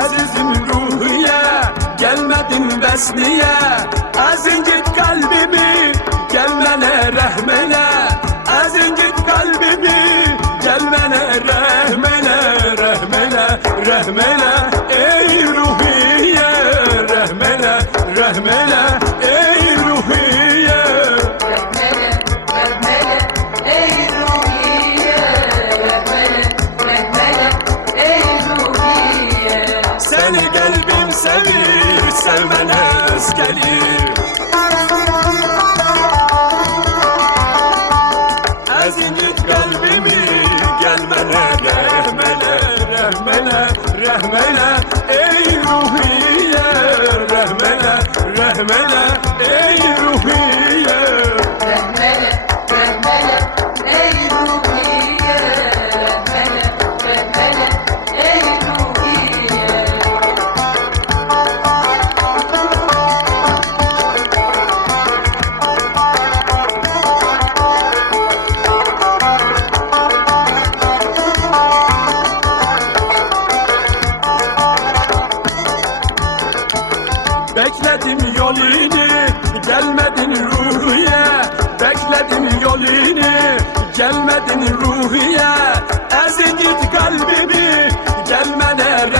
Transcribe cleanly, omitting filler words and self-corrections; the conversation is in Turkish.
Azizim ruhiye, gelmedin besniye. Azincit kalbimi, gelmene rahmele. Azincit kalbimi, gelmene rahmele. Rahmele, rahmele, ey ruhiye. Rahmele, rahmele, ey ruhiye. Rahmele, rahmele, ey ruhiye. Rahmele, rahmele, ey ruhiye. Seni kalbim sevir, sevmene öz gelir. Azincit kalbimi, gelmene rahmele. Rahmele, rahmele, ey ruhiye. Rahmele, rahmele, ey ruhiye. Rahmele, rahmele, ey ruhiye. Rahmele, rahmele, ey ruhiye. Bekledim yolunu, gelmedin ruhiye. Bekledim yolunu, gelmedin ruhiye. Azincit kalbimi, gelmene